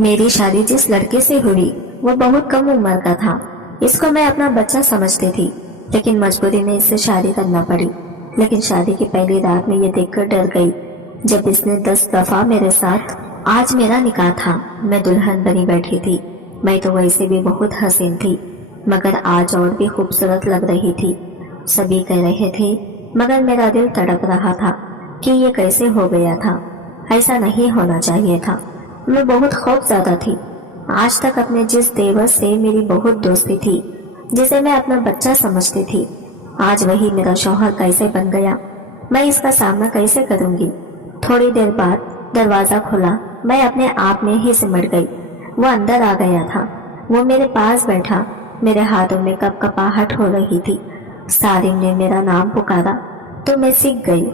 मेरी शादी जिस लड़के से हुई वो बहुत कम उम्र का था। इसको मैं अपना बच्चा समझती थी, लेकिन मजबूरी में इससे शादी करना पड़ी। लेकिन शादी की पहली रात में ये देखकर डर गई जब इसने 10 दफा मेरे साथ। आज मेरा निकाह था, मैं दुल्हन बनी बैठी थी। मैं तो वैसे भी बहुत हसीन थी, मगर आज और भी खूबसूरत लग रही थी। सभी कह रहे थे, मगर मेरा दिल तड़प रहा था कि ये कैसे हो गया था। ऐसा नहीं होना चाहिए था। मैं बहुत खौफज़दा थी। आज तक अपने जिस देवर से मेरी बहुत दोस्ती थी, जिसे मैं अपना बच्चा समझती थी, आज वही मेरा शौहर कैसे बन गया। मैं इसका सामना कैसे करूंगी। थोड़ी देर बाद दरवाज़ा खुला। मैं अपने आप में ही सिमट गई। वो अंदर आ गया था। वो मेरे पास बैठा। मेरे हाथों में कपकपाहट हो रही थी। सारिम ने मेरा नाम पुकारा तो मैं सीख गई।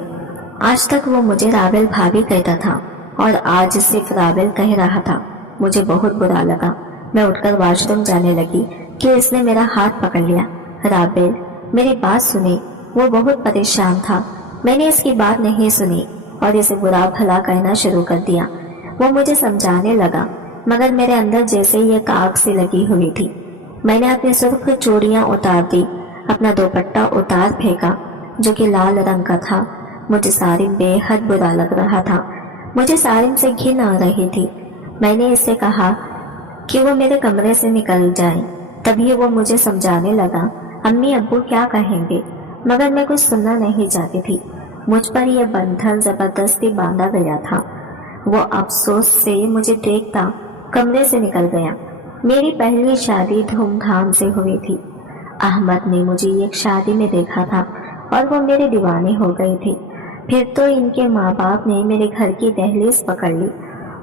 आज तक वो मुझे राबेल भाभी कहता था और आज सिर्फ राबेल कह रहा था। मुझे बहुत बुरा लगा। मैं उठकर वॉशरूम जाने लगी कि इसने मेरा हाथ पकड़ लिया। राबेल, मेरी बात सुनी। वो बहुत परेशान था। मैंने इसकी बात नहीं सुनी और इसे बुरा भला कहना शुरू कर दिया। वो मुझे समझाने लगा, मगर मेरे अंदर जैसे ही एक आग सी लगी हुई थी। मैंने अपनी सुर्ख चूड़ियां उतार दी, अपना दुपट्टा उतार फेंका जो कि लाल रंग का था। मुझे सारिम बेहद बुरा लग रहा था। मुझे सारिम से घिन आ रही थी। मैंने इससे कहा कि वो मेरे कमरे से निकल जाए। तभी वो मुझे समझाने लगा, अम्मी अब्बू क्या कहेंगे, मगर मैं कुछ सुनना नहीं चाहती थी। मुझ पर यह बंधन जबरदस्ती बांधा गया था। वो अफसोस से मुझे देखता कमरे से निकल गया। मेरी पहली शादी धूमधाम से हुई थी। अहमद ने मुझे एक शादी में देखा था और वो मेरे दीवाने हो गई थी। फिर तो इनके माँ बाप ने मेरे घर की दहलीज पकड़ ली।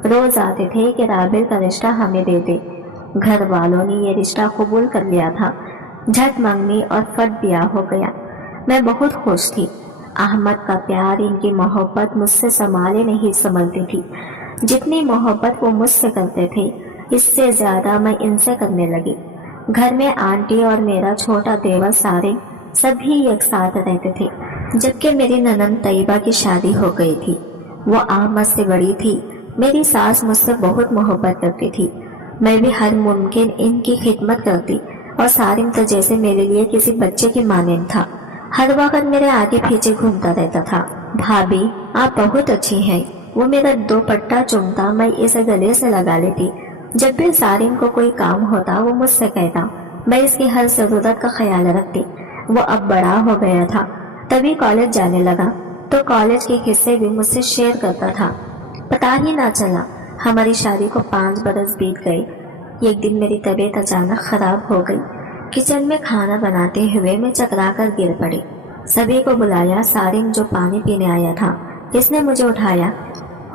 रोज आते थे कि राबेल का रिश्ता हमें दे दे। घर वालों ने ये रिश्ता कबूल कर लिया था। झट मंगनी और फट ब्याह हो गया। मैं बहुत खुश थी। अहमद का प्यार, इनकी मोहब्बत मुझसे संभाले नहीं समझती थी। जितनी मोहब्बत वो मुझसे करते थे, इससे ज्यादा मैं इनसे करने लगी। घर में आंटी और मेरा छोटा देवर सारे सभी एक साथ रहते थे। जबकि मेरी ननंद तैयबा की शादी हो गई थी। वो अहमद से बड़ी थी। मेरी सास मुझसे बहुत मोहब्बत करती थी। मैं भी हर मुमकिन इनकी खिदमत करती और सारिम तो जैसे मेरे लिए किसी बच्चे की मानंद था। हर वक्त मेरे आगे पीछे घूमता रहता था। भाभी, आप बहुत अच्छी हैं। वो मेरा दुपट्टा चूमता, मैं इसे गले से लगा लेती। जब भी सारिम को कोई काम होता वो मुझसे कहता। मैं इसकी हर जरूरत का ख्याल रखती। वो अब बड़ा हो गया था, तभी कॉलेज जाने लगा तो कॉलेज के किस्से भी मुझसे शेयर करता था। पता ही ना चला हमारी शादी को 5 बरस बीत गए। एक दिन मेरी तबीयत अचानक खराब हो गई। किचन में खाना बनाते हुए मैं चकरा कर गिर पड़ी। सभी को बुलाया। सारिम जो पानी पीने आया था, इसने मुझे उठाया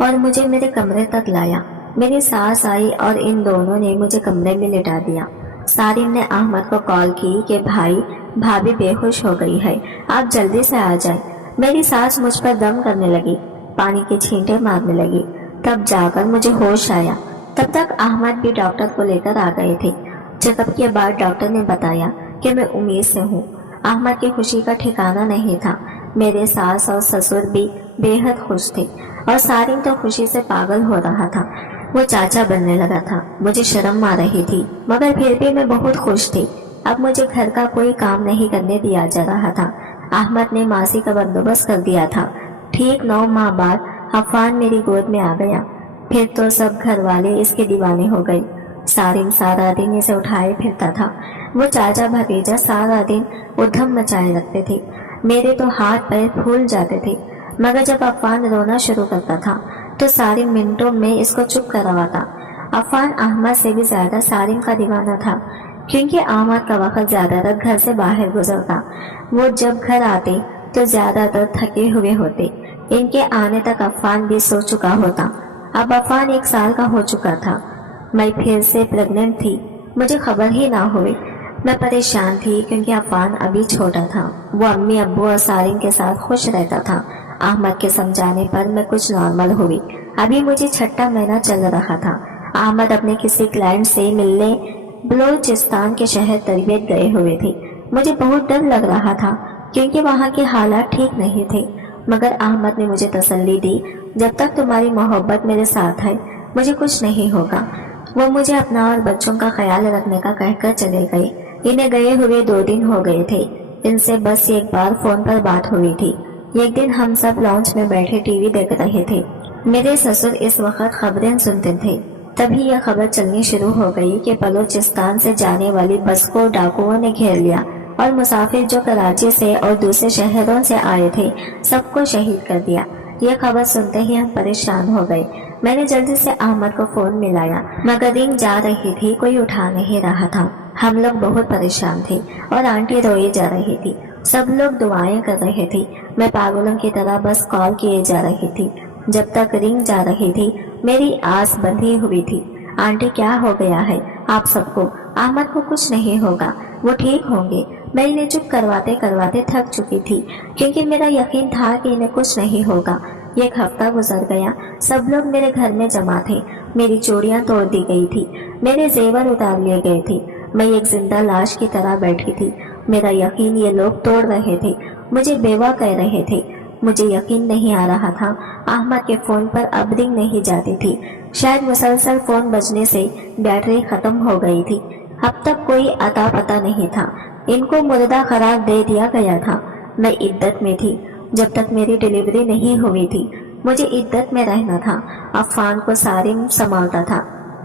और मुझे मेरे कमरे तक लाया। मेरी सास आई और इन दोनों ने मुझे कमरे में लिटा दिया। सारिम ने अहमद को कॉल की कि भाई, भाभी बेहोश हो गई है, आप जल्दी से आ जाएं। मेरी सास मुझ पर दम करने लगी, पानी के छींटे मारने लगी। तब जाकर मुझे होश आया। तब तक अहमद भी डॉक्टर को लेकर आ गए थे। चेकअप के बाद डॉक्टर ने बताया कि मैं उम्मीद से हूँ। अहमद की खुशी का ठिकाना नहीं था। मेरे सास और ससुर भी बेहद खुश थे और सारिम तो खुशी से पागल हो रहा था। वो चाचा बनने लगा था। मुझे शर्म आ रही थी, मगर फिर भी मैं बहुत खुश थी। अब मुझे घर का कोई काम नहीं करने दिया जा रहा था। अहमद ने मासी का बंदोबस्त कर दिया था। ठीक 9 माह बाद अफान मेरी गोद में आ गया। फिर तो सब घर वाले इसके दीवाने हो गए। सारिम सारा दिन इसे उठाए फिरता था। वो चाचा भतीजा सारा दिन उधम मचाए रखते थे। मेरे तो हाथ पैर फूल जाते थे, मगर जब अफान रोना शुरू करता था तो सारिम मिनटों में इसको चुप करवाता। अफान अहमद से भी ज्यादा सारिम का दीवाना था, क्योंकि अहमद का वक्त ज्यादातर घर से बाहर गुजरता। वो जब घर आते तो ज्यादातर थके हुए होते। इनके आने तक अफान भी सो चुका होता। अब अफान 1 साल का हो चुका था। मैं फिर से प्रेग्नेंट थी। मुझे खबर ही ना हुई। मैं परेशान थी क्योंकि अफान अभी छोटा था। वो अम्मी अब्बू और सारिम के साथ खुश रहता था। अहमद के समझाने पर मैं कुछ नॉर्मल हुई। अभी मुझे 6ठा महीना चल रहा था। अहमद अपने किसी क्लाइंट से मिलने बलूचिस्तान के शहर तरबियत गए हुए थे। मुझे बहुत डर लग रहा था क्योंकि वहाँ के हालात ठीक नहीं थे, मगर अहमद ने मुझे तसल्ली दी, जब तक तुम्हारी मोहब्बत मेरे साथ है मुझे कुछ नहीं होगा। वो मुझे अपना और बच्चों का ख्याल रखने का कहकर चले गए। इन्हें गए हुए 2 दिन हो गए थे। इनसे बस एक बार फोन पर बात हुई थी। एक दिन हम सब लॉन्च में बैठे टीवी देख रहे थे। मेरे ससुर इस वक्त खबरें सुनते थे। तभी यह खबर चलनी शुरू हो गई कि बलूचिस्तान से जाने वाली बस को डाकुओं ने घेर लिया और मुसाफिर जो कराची से और दूसरे शहरों से आए थे सबको शहीद कर दिया। यह खबर सुनते ही हम परेशान हो गए। मैंने जल्दी से अहमद को फोन मिलाया, मगर रिंग जा रही थी, कोई उठा नहीं रहा था। हम लोग बहुत परेशान थे और आंटी रोई जा रही थी। सब लोग दुआएं कर रहे थे। मैं पागलों की तरह बस कॉल किए जा रही थी। जब तक रिंग जा रही थी मेरी आस बंधी हुई थी। आंटी क्या हो गया है आप सबको? अहमद को कुछ नहीं होगा, वो ठीक होंगे। मैं इन्हें चुप करवाते करवाते थक चुकी थी, क्योंकि मेरा यकीन था कि इन्हें कुछ नहीं होगा। 1 हफ्ता गुजर गया। सब लोग मेरे घर में जमा थे। मेरी चूड़ियां तोड़ दी गई थी, मेरे जेवर उतार लिए गए थे। मैं एक जिंदा लाश की तरह बैठी थी। मेरा यकीन ये लोग तोड़ रहे थे, मुझे बेवा कह रहे थे। मुझे यकीन नहीं आ रहा था। अहमद के फोन पर अब रिंग नहीं जाती थी। शायद मुसलसल फोन बजने से बैटरी खत्म हो गई थी। अब तक कोई अता पता नहीं था। इनको मुर्दा करार दे दिया गया था। मैं इद्दत में थी। जब तक मेरी डिलीवरी नहीं हुई थी मुझे इद्दत में रहना था। अफान को सारिम संभालता था।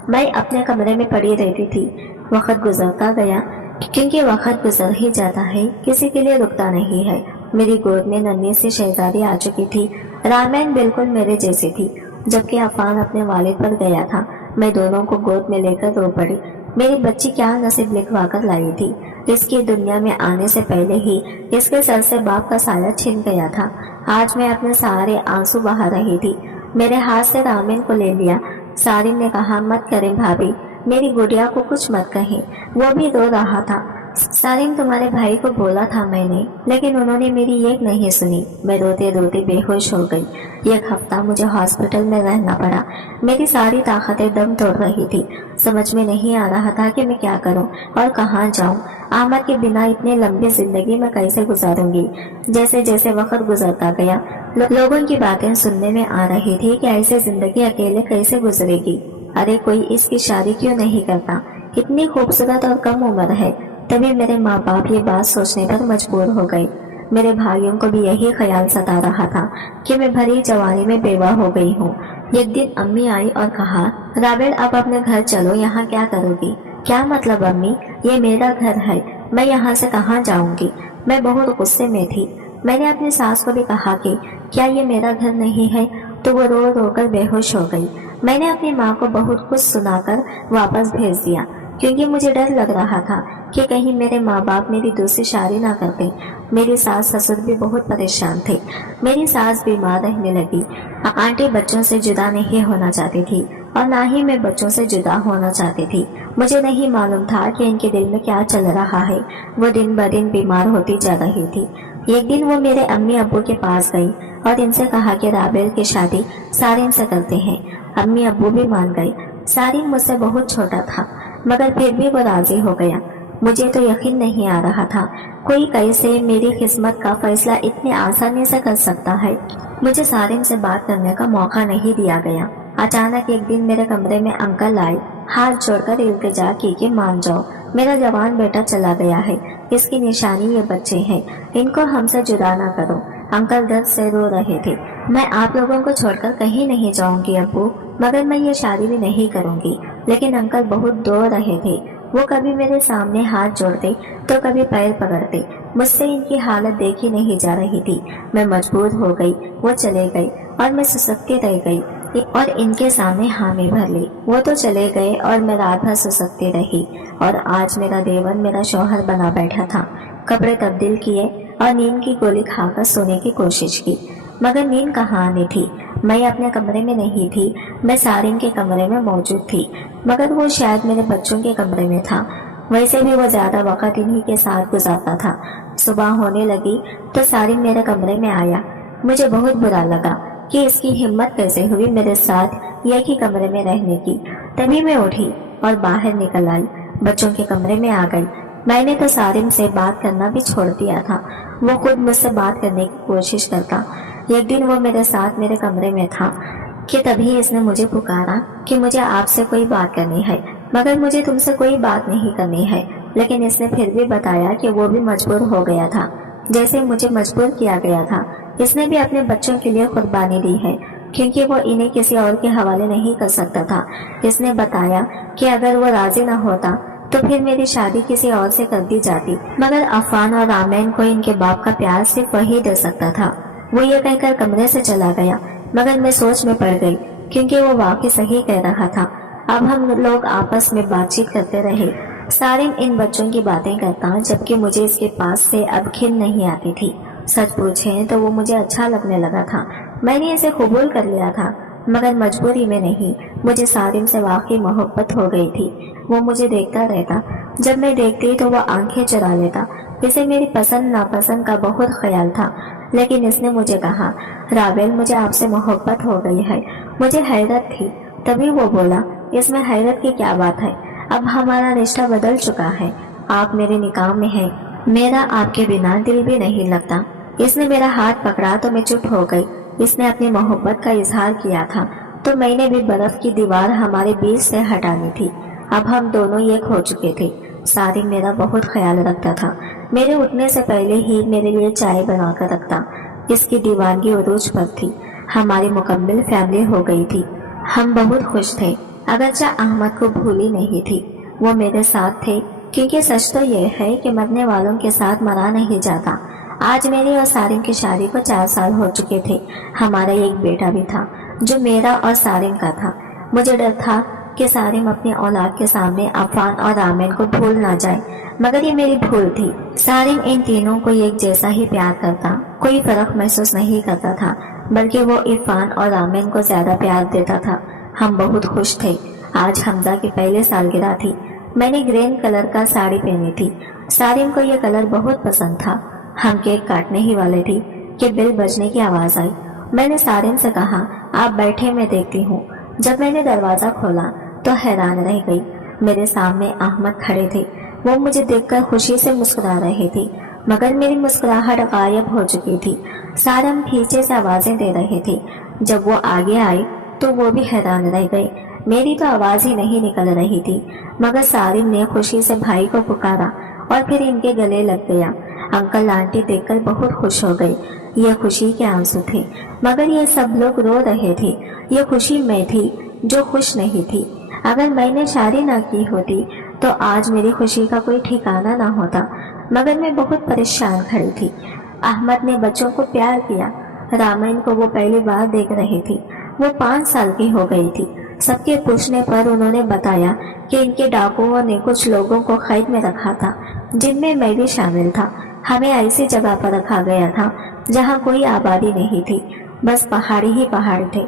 मैं अपने कमरे में पड़ी रहती थी। वक्त गुजरता गया, क्योंकि वक्त गुजर ही जाता है, किसी के लिए रुकता नहीं है। मेरी गोद में नन्ही सी शहजादी आ चुकी थी। रामैन बिल्कुल मेरे जैसी थी। जबकि अफान अपने वालिद पर गया था, मैं दोनों को गोद में लेकर रो पड़ी। मेरी बच्ची क्या नसीब लिखवा कर लाई थी। इसकी दुनिया में आने से पहले ही इसके सर से बाप का साया छिन गया था। आज मैं अपने सारे आंसू बहा रही थी। मेरे हाथ से रामैन को ले लिया। सारिम ने कहा, मत करें भाभी, मेरी गुड़िया को कुछ मत कहें। वो भी रो रहा था। सारिम, तुम्हारे भाई को बोला था मैंने, लेकिन उन्होंने मेरी एक नहीं सुनी। मैं रोते रोते बेहोश हो गई। 1 हफ्ता मुझे हॉस्पिटल में रहना पड़ा। मेरी सारी ताकतें दम तोड़ रही थी। समझ में नहीं आ रहा था कि मैं क्या करूं और कहां जाऊं। अहमद के बिना इतनी लंबी जिंदगी में कैसे गुजारूंगी। जैसे जैसे वक्त गुजरता गया लोगों की बातें सुनने में आ रही थी कि ऐसे जिंदगी अकेले कैसे गुजरेगी। अरे कोई इसकी शादी क्यों नहीं करता, इतनी खूबसूरत और कम उम्र है। तभी मेरे माँ बाप ये बात सोचने पर मजबूर हो गए। मेरे भाइयों को भी यही ख्याल सता रहा था कि मैं भरी जवानी में बेवा हो गई हूँ। एक दिन अम्मी आई और कहा, राबेल अब अपने घर चलो, यहाँ क्या करोगी? क्या मतलब अम्मी, ये मेरा घर है, मैं यहाँ से कहाँ जाऊंगी? मैं बहुत गुस्से में थी। मैंने अपनी सास को भी कहा कि क्या ये मेरा घर नहीं है, तो वो रो रो कर बेहोश हो गई। मैंने अपनी माँ को बहुत कुछ सुनाकर वापस भेज दिया, क्योंकि मुझे डर लग रहा था कि कहीं मेरे माँ बाप मेरी दूसरी शादी ना कर दें। मेरी सास ससुर भी बहुत परेशान थे। मेरी सास बीमार रहने लगी। आंटी बच्चों से जुदा नहीं होना चाहती थी और ना ही मैं बच्चों से जुदा होना चाहती थी। मुझे नहीं मालूम था कि इनके दिल में क्या चल रहा है। वो दिन ब दिन बीमार होती जा रही थी। एक दिन वो मेरे अम्मी अब्बू के पास गई और इनसे कहा कि राबेल की शादी सारिम से करते हैं। अम्मी अब्बू भी मान गए। सारिम मुझसे बहुत छोटा था, मगर फिर भी वो राजी हो गया। मुझे तो यकीन नहीं आ रहा था कोई कैसे मेरी किस्मत का फैसला इतनी आसानी से कर सकता है। मुझे सारिम से बात करने का मौका नहीं दिया गया। अचानक एक दिन मेरे कमरे में अंकल आए। हाथ जोड़कर इल्तिजा की कि मान जाओ, मेरा जवान बेटा चला गया है, इसकी निशानी ये बच्चे हैं, इनको हमसे जुदा ना करो। अंकल दर्द से रो रहे थे। मैं आप लोगों को छोड़कर कहीं नहीं जाऊंगी अब्बू, मगर मैं ये शादी भी नहीं करूंगी। लेकिन अंकल बहुत रो रहे थे। वो कभी मेरे सामने हाथ जोड़ते तो कभी पैर पकड़ते। मुझसे इनकी हालत देखी नहीं जा रही थी। मैं मजबूर हो गई। वो चले गए और मैं सुसकती रह गई और इनके सामने हामी भर ली। वो तो चले गए और मैं रात भर सुसकती रही। और आज मेरा देवर मेरा शौहर बना बैठा था। कपड़े तब्दील किए और नींद की गोली खाकर सोने की कोशिश की, मगर नींद कहाँ आनी थी। मैं अपने कमरे में नहीं थी, मैं सारिम के कमरे में मौजूद थी, मगर वो शायद मेरे बच्चों के कमरे में था। वैसे भी वो ज्यादा वक्त इन्हीं के साथ गुजारता था। सुबह होने लगी तो सारिम मेरे कमरे में आया। मुझे बहुत बुरा लगा कि इसकी हिम्मत कैसे हुई मेरे साथ एक ही कमरे में रहने की। तभी मैं उठी और बाहर निकल आई, बच्चों के कमरे में आ गई। मैंने तो सारिम से बात करना भी छोड़ दिया था। वो खुद मुझसे बात करने की कोशिश करता। एक दिन वो मेरे साथ मेरे कमरे में था। कि तभी इसने मुझे पुकारा कि मुझे आपसे कोई बात करनी है, मगर मुझे तुमसे कोई बात नहीं करनी है। लेकिन इसने फिर भी बताया कि वो भी मजबूर हो गया था, जैसे मुझे मजबूर किया गया था। इसने भी अपने बच्चों के लिए कुर्बानी दी है, क्योंकि वो इन्हें किसी और के हवाले नहीं कर सकता था। इसने बताया कि अगर वो राजी न होता तो फिर मेरी शादी किसी और से कर दी जाती, मगर अफान और आमैन को इनके बाप का प्यार सिर्फ वही दे सकता था। वो ये कहकर कमरे से चला गया, मगर मैं सोच में पड़ गई, क्योंकि वो वाकई सही कह रहा था। अब हम लोग आपस में बातचीत करते रहे। सारिम इन बच्चों की बातें करता, जबकि मुझे इसके पास से अब घिन नहीं आती थी। सच पूछे तो वो मुझे अच्छा लगने लगा था। मैंने इसे कबूल कर लिया था, मगर मजबूरी में नहीं। मुझे सारिम से वाकई मोहब्बत हो गई थी। वो मुझे देखता रहता, जब मैं देखती तो वो आंखें चुरा लेता। इसे मेरी पसंद नापसंद का बहुत ख्याल था, लेकिन इसने मुझे कहा, राबेल मुझे आपसे मोहब्बत हो गई है। मुझे हैरत थी। तभी वो बोला, इसमें हैरत की क्या बात है, अब हमारा रिश्ता बदल चुका है। आप मेरे निकाह में हैं, मेरा आपके बिना दिल भी नहीं लगता। इसने मेरा हाथ पकड़ा तो मैं चुप हो गई। इसने अपनी मोहब्बत का इजहार किया था, तो मैंने भी बर्फ की दीवार हमारे बीच से हटानी थी। अब हम दोनों एक हो चुके थे। सारिम मेरा बहुत ख्याल रखता था। मेरे उठने से पहले ही मेरे लिए चाय बनाकर रखता। इसकी दीवानगी उरूज पर थी। हमारी मुकम्मल फैमिली हो गई थी। हम बहुत खुश थे। अगरचे अहमद को भूली नहीं थी। वो मेरे साथ थे, क्योंकि सच तो यह है कि मरने वालों के साथ मरा नहीं जाता। आज मेरी और सारिम की शादी को 4 साल हो चुके थे। हमारा एक बेटा भी था, जो मेरा और सारिम का था। मुझे डर था कि सारिम अपनी औलाद के सामने अफान और आमैन को भूल ना जाए, मगर ये मेरी भूल थी। सारिम इन तीनों को एक जैसा ही प्यार करता, कोई फर्क महसूस नहीं करता था, बल्कि वो इरफान और आमैन को ज्यादा प्यार देता था। हम बहुत खुश थे। आज हमजा की पहले सालगिरह थी। मैंने ग्रीन कलर का साड़ी पहनी थी। सारिम को यह कलर बहुत पसंद था। हम केक काटने ही वाले थे कि बेल बजने की आवाज आई। मैंने सारिम से कहा, आप बैठे, मैं देखती हूँ। जब मैंने दरवाजा खोला तो हैरान रह गई। मेरे सामने अहमद खड़े थे। वो मुझे देखकर खुशी से मुस्कुरा रहे थे, मगर मेरी मुस्कुराहट गायब हो चुकी थी। सारिम पीछे से आवाजें दे रहे थे। जब वो आगे आई तो वो भी हैरान रह गए। मेरी तो आवाज ही नहीं निकल रही थी, मगर सारिम ने खुशी से भाई को पुकारा और फिर इनके गले लग गया। अंकल आंटी देखकर बहुत खुश हो गए। ये खुशी के आंसू थे, मगर ये सब लोग रो रहे थे। ये खुशी मैं थी जो खुश नहीं थी। अगर मैंने शादी ना की होती तो आज मेरी खुशी का कोई ठिकाना ना होता, मगर मैं बहुत परेशान खड़ी थी। अहमद ने बच्चों को प्यार किया। रामायण को वो पहली बार देख रही थी। वो 5 साल की हो गई थी। सबके पूछने पर उन्होंने बताया कि इनके डाकुओं ने कुछ लोगों को कैद में रखा था, जिनमें मैं भी शामिल था। हमें ऐसी जगह पर रखा गया था जहाँ कोई आबादी नहीं थी, बस पहाड़ी ही पहाड़ थे।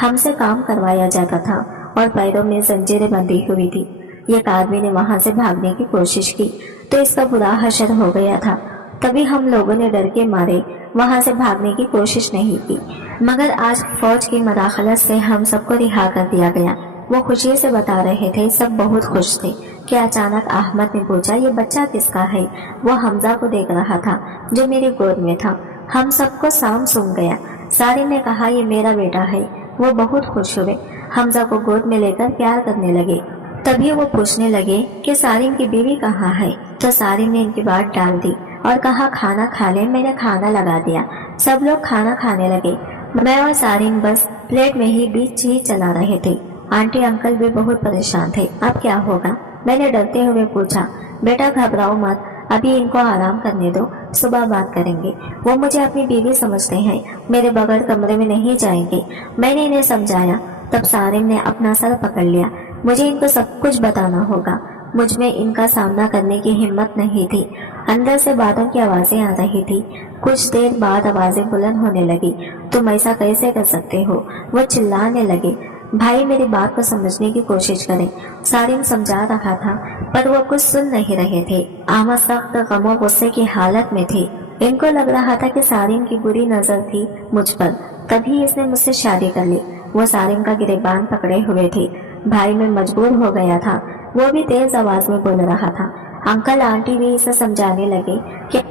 हमसे काम करवाया जाता था और पैरों में जंजीरें बंधी हुई थी। एक आदमी ने वहां से भागने की कोशिश की तो इसका बुरा हशर हो गया था। तभी हम लोगों ने डर के मारे वहां से भागने की कोशिश नहीं की, मगर आज फौज की मदाखलत से हम सबको रिहा कर दिया गया। वो खुशी से बता रहे थे, सब बहुत खुश थे कि अचानक अहमद ने पूछा, ये बच्चा किसका है? वो हमजा को देख रहा था जो मेरी गोद में था। हम सबको साम सूंघ गया। सारिम ने कहा, ये मेरा बेटा है। वो बहुत खुश हुए। हमजा को गोद में लेकर प्यार करने लगे। तभी वो पूछने लगे कि सारिम की बीवी कहाँ है? तो सारिम ने इनकी बात डाल दी और कहा, खाना खा ले। मैंने खाना लगा दिया। सब लोग खाना खाने लगे। मैं और सारिम बस प्लेट में ही बीच ही चला रहे थे। आंटी अंकल भी बहुत परेशान थे। अब क्या होगा? मैंने डरते हुए पूछा। बेटा घबराओ मत, अभी इनको आराम करने दो, सुबह बात करेंगे। वो मुझे अपनी बीवी समझते हैं, मेरे बगैर कमरे में नहीं जाएंगे। मैंने इन्हें समझाया। तब सारिम ने अपना सर पकड़ लिया। मुझे इनको सब कुछ बताना होगा। मुझ में इनका सामना करने की हिम्मत नहीं थी। अंदर से बातों की आवाजें आ रही थी। कुछ देर बाद आवाजें बुलंद होने लगी। तुम ऐसा कैसे कर सकते हो? वो चिल्लाने लगे। भाई मेरी बात को समझने की कोशिश करें। सारिम समझा रहा था, पर वो कुछ सुन नहीं रहे थे। अहमद सख्त गमो गुस्से की हालत में थे। इनको लग रहा था कि सारिम की बुरी नजर थी मुझ पर, तभी इसने मुझसे शादी कर ली। वो सारिम का गिरेबान पकड़े हुए थे। भाई मैं मजबूर हो गया था। वो भी तेज आवाज में बोल रहा था। अंकल आंटी भी इसे समझाने लगे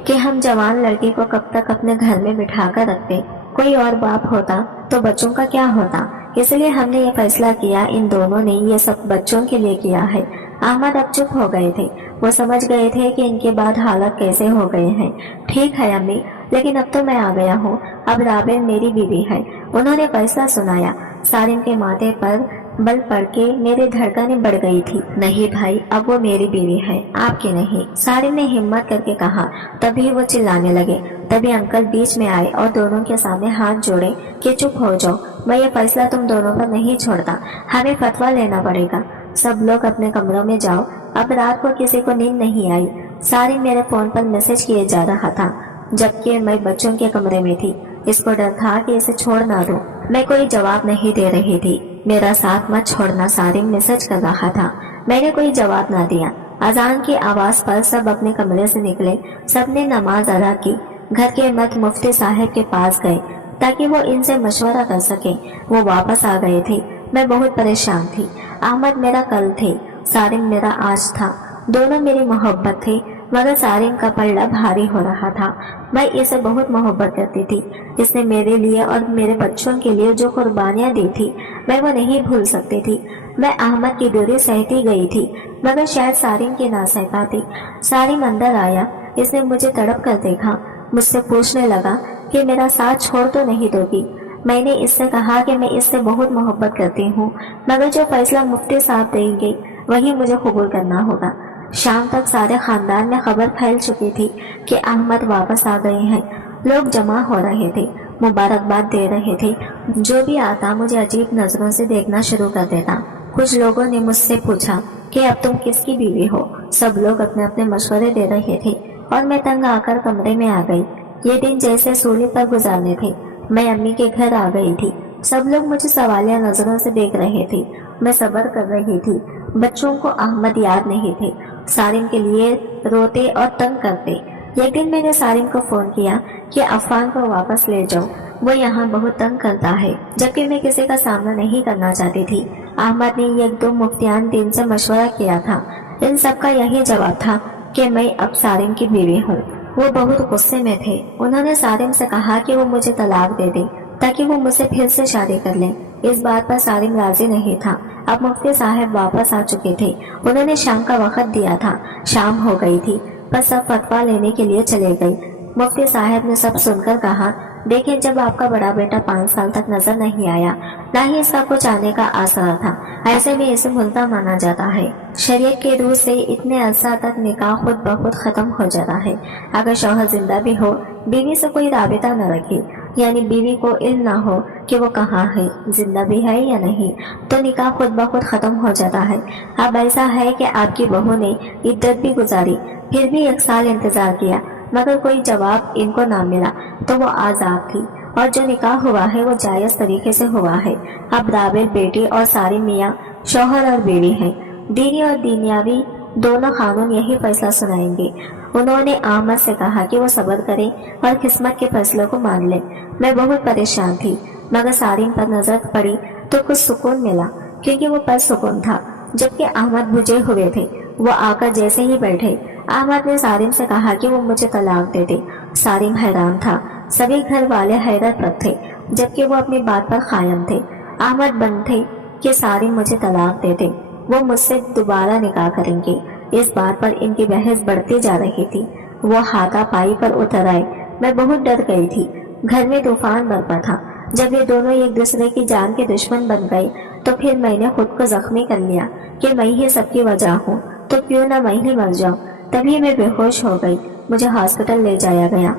कि हम जवान लड़की को कब तक अपने घर में बिठा कर रखते। कोई और बाप होता तो बच्चों का क्या होता? اس لیے ہم نے یہ فیصلہ کیا ان دونوں نے یہ سب بچوں کے لیے کیا ہے۔ احمد اب چپ ہو گئے تھے، وہ سمجھ گئے تھے کہ ان کے بعد حالات کیسے ہو گئے ہیں۔ ٹھیک ہے امی، لیکن اب تو میں آ گیا ہوں، اب رابع میری بیوی ہے، انہوں نے فیصلہ سنایا۔ سارم کے ماتھے پر بل پڑ کے میری دھڑکنیں بڑھ گئی تھی۔ نہیں بھائی، اب وہ میری بیوی ہے، آپ کی نہیں، سارم نے ہمت کر کے کہا۔ تبھی وہ چلانے لگے۔ تبھی انکل بیچ میں آئے اور دونوں کے سامنے ہاتھ جوڑے کہ چپ ہو جاؤ، میں یہ فیصلہ تم دونوں پر نہیں چھوڑتا، ہمیں فتویٰ لینا پڑے گا۔ سب لوگ اپنے کمروں میں جاؤ، اب رات کو کسی کو نیند نہیں آئی۔ سارم میرے فون پر میسج کیے جا رہا تھا جبکہ میں بچوں کے کمرے میں تھی۔ اس کو ڈر تھا کہ اسے چھوڑ نہ دوں۔ میں کوئی جواب نہیں دے رہی تھی۔ میرا ساتھ مت چھوڑنا، سارم میسج کر رہا تھا۔ میں نے کوئی جواب نہ دیا۔ اذان کی آواز پر سب اپنے کمرے سے نکلے، سب نے نماز ادا کی۔ گھر کے مرد مفتی صاحب کے پاس گئے تاکہ وہ ان سے مشورہ کر سکے۔ وہ واپس آ گئے تھے۔ میں بہت پریشان تھی۔ احمد میرا کل تھے، سارم میرا آج تھا۔ دونوں میری محبت تھے، مگر سارم کا پلڑا بھاری ہو رہا تھا۔ میں اسے بہت محبت کرتی تھی۔ اس نے میرے لیے اور میرے بچوں کے لیے جو قربانیاں دی تھی میں وہ نہیں بھول سکتی تھی۔ میں احمد کی دوری سہتی گئی تھی مگر شاید سارم کی نہ سہ پاتی۔ سارم اندر آیا، اس نے مجھے تڑپ کر دیکھا، مجھ سے پوچھنے لگا کہ میرا ساتھ چھوڑ تو نہیں دو گی۔ میں نے اس سے کہا کہ میں اس سے بہت محبت کرتی ہوں مگر جو فیصلہ مفتی صاحب دیں گے وہی مجھے قبول کرنا ہوگا۔ شام تک سارے خاندان میں خبر پھیل چکی تھی کہ احمد واپس آ گئے ہیں۔ لوگ جمع ہو رہے تھے، مبارکباد دے رہے تھے۔ جو بھی آتا مجھے عجیب نظروں سے دیکھنا شروع کر دیتا۔ کچھ لوگوں نے مجھ سے پوچھا کہ اب تم کس کی بیوی ہو؟ سب لوگ اپنے اپنے مشورے دے رہے تھے اور میں تنگ آ کر کمرے میں آ گئی۔ یہ دن جیسے سولی پر گزارنے تھے۔ میں امی کے گھر آ گئی تھی۔ سب لوگ مجھے سوالیہ نظروں سے دیکھ رہے تھے۔ میں صبر کر رہی تھی۔ بچوں کو احمد یاد نہیں تھے، سارم کے لیے روتے اور تنگ کرتے۔ ایک دن میں نے سارم کو فون کیا کہ عفان کو واپس لے جاؤ، وہ یہاں بہت تنگ کرتا ہے، جبکہ میں کسی کا سامنا نہیں کرنا چاہتی تھی۔ احمد نے ایک دو مفتیان دن سے مشورہ کیا تھا۔ ان سب کا یہی جواب تھا کہ میں اب سارم کی بیوی ہوں۔ وہ بہت غصے میں تھے۔ انہوں نے سارم سے کہا کہ وہ مجھے طلاق دے دے تاکہ وہ مجھ سے پھر سے شادی کر لیں۔ اس بات پر سارم راضی نہیں تھا۔ اب مفتی صاحب واپس آ چکے تھے۔ انہوں نے شام کا وقت دیا تھا۔ شام ہو گئی تھی، بس سب فتویٰ لینے کے لیے چلے گئے۔ مفتی صاحب نے سب سن کر کہا، دیکھیں جب آپ کا بڑا بیٹا 5 سال تک نظر نہیں آیا، نہ ہی اس کا کچھ آنے کا آسرا تھا، ایسے میں اسے ملتا مانا جاتا ہے۔ شریعت کے روح سے اتنے عرصہ تک نکاح خود بخود ختم ہو جاتا ہے۔ اگر شوہر زندہ بھی ہو، بیوی سے کوئی رابطہ نہ رکھے، یعنی بیوی کو علم نہ ہو کہ وہ کہاں ہے، زندہ بھی ہے یا نہیں، تو نکاح خود بخود ختم ہو جاتا ہے۔ اب ایسا ہے کہ آپ کی بہو نے عدت بھی گزاری، پھر بھی 1 سال انتظار کیا مگر کوئی جواب ان کو نہ ملا، تو وہ آزاد تھی، اور جو نکاح ہوا ہے وہ جائز طریقے سے ہوا ہے۔ اب رابع بیٹی اور سارم میاں شوہر اور بیوی ہیں۔ دینی اور دنیاوی دونوں قانون یہی فیصلہ سنائیں گے۔ انہوں نے احمد سے کہا کہ وہ صبر کرے اور قسمت کے فیصلوں کو مان لے۔ میں بہت پریشان تھی مگر سارم پر نظر پڑی تو کچھ سکون ملا، کیونکہ وہ پرسکون تھا، جبکہ احمد بجھے ہوئے تھے۔ وہ آ کر جیسے ہی بیٹھے، احمد نے سارم سے کہا کہ وہ مجھے طلاق دے دے۔ سارم حیران تھا، سبھی گھر والے حیرت پر تھے، جبکہ وہ اپنی بات پر قائم تھے۔ احمد بند تھے کہ سارم مجھے طلاق دے دے، وہ مجھ سے دوبارہ نکاح کریں گے۔ اس بات پر ان کی بحث بڑھتی جا رہی تھی۔ وہ ہاتھا پائی پر اتر آئے۔ میں بہت ڈر گئی تھی۔ گھر میں طوفان برپا تھا۔ جب یہ دونوں ایک دوسرے کی جان کے دشمن بن گئے تو پھر میں نے خود کو زخمی کر لیا کہ میں ہی سب کی وجہ ہوں، تو کیوں نہ میں ہی مر جاؤں۔ تبھی میں بے ہوش ہو گئی۔ مجھے ہاسپٹل لے جایا گیا۔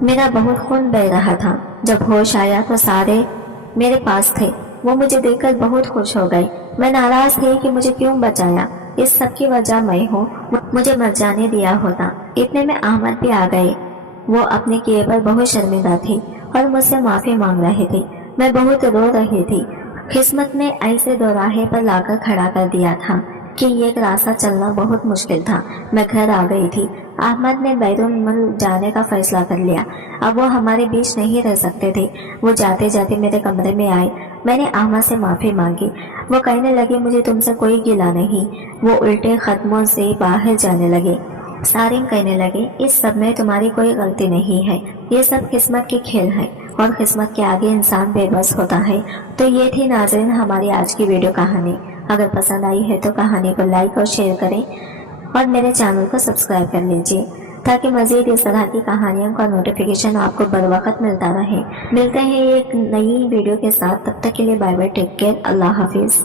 میرا بہت خون بہہ رہا تھا۔ جب ہوش آیا تو سارے میرے پاس تھے۔ وہ مجھے دیکھ کر بہت خوش ہو گئے۔ میں ناراض تھی کہ مجھے کیوں بچایا، اس سب کی وجہ میں ہوں، مجھے مر جانے دیا ہوتا۔ اتنے میں احمد بھی آ گئے۔ وہ اپنے کیے پر بہت شرمندہ تھی اور مجھ سے معافی مانگ رہے تھے۔ میں بہت رو رہی تھی۔ قسمت نے ایسے دوراہے پر لا کر کھڑا کر دیا تھا کہ ایک راستہ چلنا بہت مشکل تھا۔ میں گھر آ گئی تھی۔ احمد نے بیرون ملک جانے کا فیصلہ کر لیا۔ اب وہ ہمارے بیچ نہیں رہ سکتے تھے۔ وہ جاتے جاتے میرے کمرے میں آئے۔ میں نے احمد سے معافی مانگی۔ وہ کہنے لگے مجھے تم سے کوئی گلہ نہیں۔ وہ الٹے قدموں سے باہر جانے لگے۔ سارم کہنے لگے اس سب میں تمہاری کوئی غلطی نہیں ہے، یہ سب قسمت کے کھیل ہیں۔ और किस्मत के आगे इंसान बेबस होता है। तो ये थी नाज़रीन हमारी आज की वीडियो कहानी। अगर पसंद आई है तो कहानी को लाइक और शेयर करें और मेरे चैनल को सब्सक्राइब कर लीजिए ताकि मज़ीद इस तरह की कहानियों का नोटिफिकेशन आपको बर वक्त मिलता रहे। मिलते हैं एक नई वीडियो के साथ, तब तक के लिए बाय बाय, टेक केयर, अल्लाह हाफिज़।